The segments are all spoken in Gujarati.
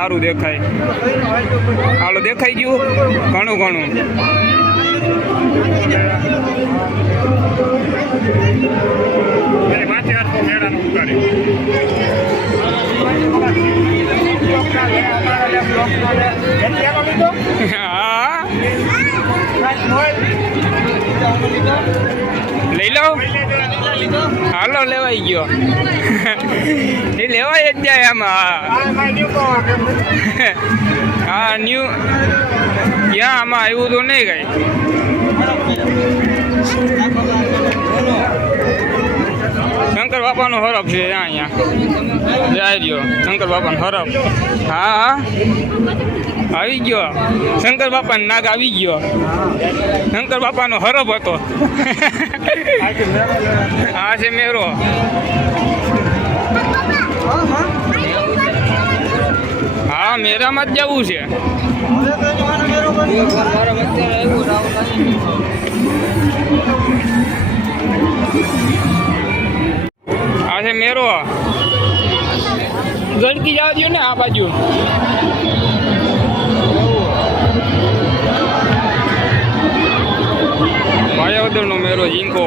સારું દેખાય. હાલો દેખાઈ ગયું ઘણું ઘણું. હા લઈ લો. હાલો લેવાઈ ગયો. એ લેવાય જ જાય આમાં. હા ન્યુ ક્યાં આમાં આવ્યું તો નહીં કઈ. શંકર બાપાનો હરફ છે અહીંયા જાય રહ્યો. શંકર બાપાનો હરફ. હા આવી ગયો. શંકર બાપાનો નાગ આવી ગયો. શંકર બાપાનો હરફ હતો. આ છે મેરો. હા મેરામાં જ જવું છે. આ છે મેરો. ગળકી જવા દો ને આ બાજુ. ભાયાવદરનો મેરો ઝીંકો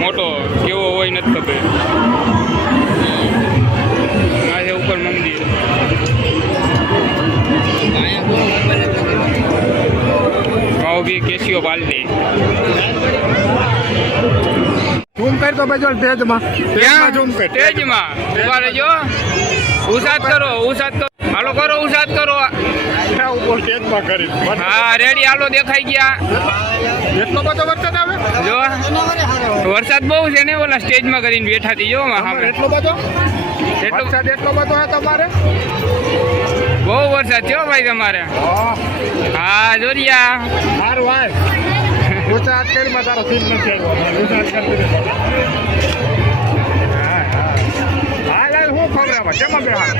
મોટો કેવો હોય નથી ખબર. આ છે ઉપર મંદિર. ભાવ બી કેસીઓ બાલદી. ઝૂમ કર તો બજો તેજમાં. ત્યાં તેજમાં ઉભા રહેજો. ઉસાદ કરો ઉસાદ કરો. હાલો કરો ઉસાદ કરો. ઉપર તેજમાં કરી. હા રેડી હાલો દેખાઈ ગયા. એટલો બધો વરસાદ આવે જો વરસાદ બહુ છે ને ઓલા સ્ટેજમાં કરીને બેઠા હતી. જો એટલો બધો વરસાદ એટલો બધો હે તમારે. બહુ વરસાદ થયો ભાઈ તમારે. હા જોરિયા સારું ભાઈ. ગુજરાત કરીમાં તારો સીન નથી આવ્યો. ગુજરાત કરી હા લાલ હું ખબર કેમાં બેહા.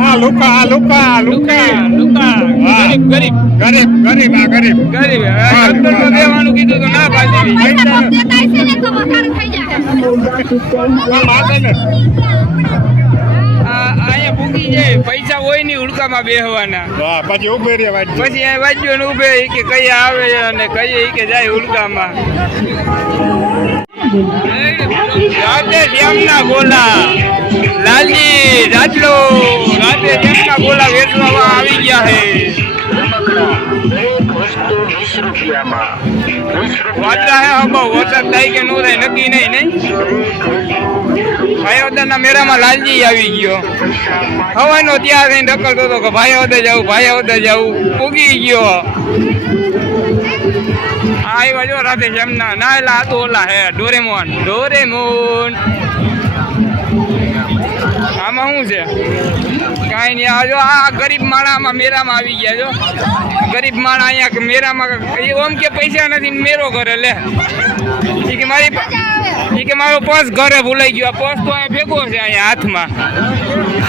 હા લુકા લુકા લુકા લુકા. ગરીબ ગરીબ ગરીબ ગરીબ આ ગરીબ ગરીબ. દેવાનું કીધું તો ના પાડી. અહીંયા પૂકી જાય. પૈસા હોય નહીં ઉડકામાં બેહવાના. પછી ઉભે રે પછી અહીંયા વાંચ્યો ને ઉભે કે કઈ આવે અને કઈ કે જાય ઉડકામાં. રાતે જેમના ગોલા લાલજી રાજલો. રાતે જેમના ગોલા વેચવામાં આવી ગયા છે. વાંચા હે હબો વરસાદ થાય કે નો થાય નક્કી નહીં. નહીં ભાઈઓદરના મેળામાં લાલજી આવી ગયો. હવાનો ત્યાં થઈને ઢકલતો હતો કે ભાઈઓદે જવું ભાઈઓદે જવું. પૂગી ગયો. આવ્યા જો રાતે જમના. ના એલા આ તો ઓલા હે ડોરેમોન. ડોરેમોન આમાં શું છે કાંઈ નહીં. આ જો આ ગરીબ માણામાં મેરામાં આવી ગયા. જો ગરીબ માણા અહીંયા મેરામાં ઓમ કે પૈસા નથી મેરો કરે લે. એ કે મારો પર્સ ઘરે ભૂલાઈ ગયો. આ પર્સ તો અહીંયા ભેગો છે અહીંયા હાથમાં.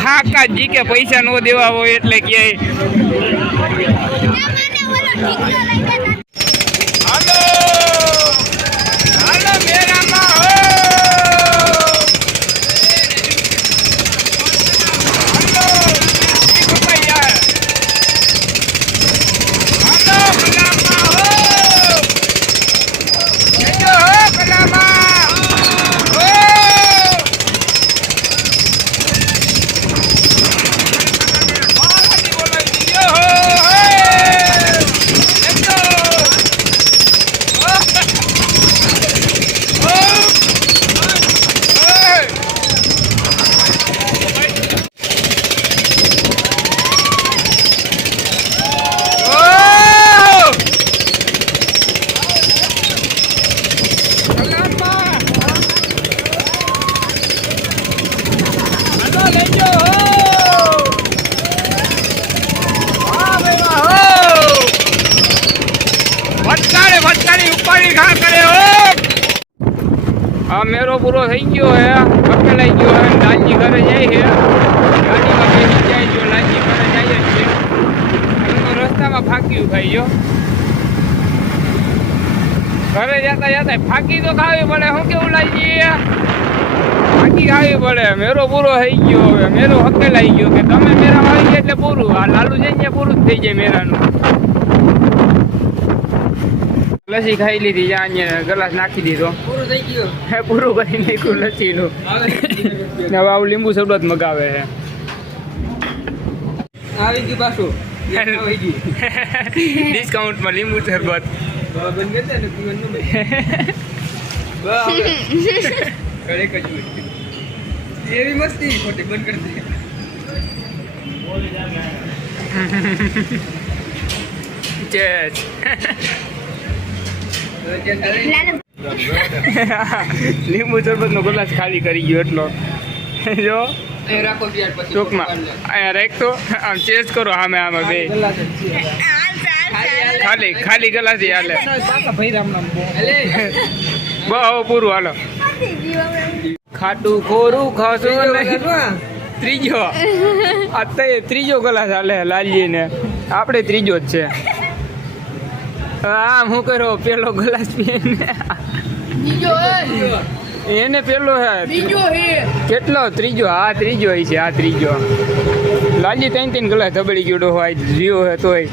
હા જી કે પૈસા નો દેવા હોય એટલે ક્યાંય. આ મેરો પૂરો થઈ ગયો હે. પકડાઈ ગયો હે. લાલજી ઘરે જાય છે. ગાડીમાં બેસી જાય જો લાલજી ઘરે જાય જ છે. રસ્તામાં ફાંક્યું ખાઈ ગયો. ઘરે જતા જતા ફાંકી તો ખાવી પડે. શું કેવું લાલજી? બાકી ખાવી પડે. મેરો પૂરો થઈ ગયો હવે. મેરો હકેલાઈ ગયો કે તમે મેરામાં આવી ગયા એટલે પૂરું. આ લાલુ છે ને પૂરું જ થઈ જાય મેરાનું. લસ્સી ખાઈ લીધી, જ્યાં ગ્લાસ નાખી દીધો. પૂરું થઈ ગયું. હે પૂરું કરી નાખ્યું લસ્સીનું. ને હવે આવું લીંબુ શરબત મગાવે છે. આવી ગયું પાછું. આવી ગયું. ડિસ્કાઉન્ટમાં લીંબુ શરબત. બંધ કરતા ને પીવાનું નહીં. કડેક જ હોય. એવી મસ્તી ખોટી બંધ કરી દે. ચેસ. લીંબુ શરબત નો ગ્લાસ ખાલી કરી ગયો એટલો. જો એ રાખો ત્યાર પછી ચોકમાં અહીંયા રાખતો આમ ચેસ કરો આમે આમાં બે ગલાસ જ છે. ખાલી ગ્લાસ હાલે. પાછા ભાઈ રામ રામ બોલે. બહુ પૂરું હાલો. ખાટું ખોરું ખાશું નહીં. ત્રીજો ત્રીજો ગ્લાસ હાલે લાલજીને. આપણે ત્રીજો જ છે. આમ શું કરો પેલો ગ્લાસ પીને એને પેલો હે કેટલો ત્રીજો. હા ત્રીજો છે. આ ત્રીજો લાલજી 3 ગ્લાસ ધબડી ગયો હોય જીવો હે તોય.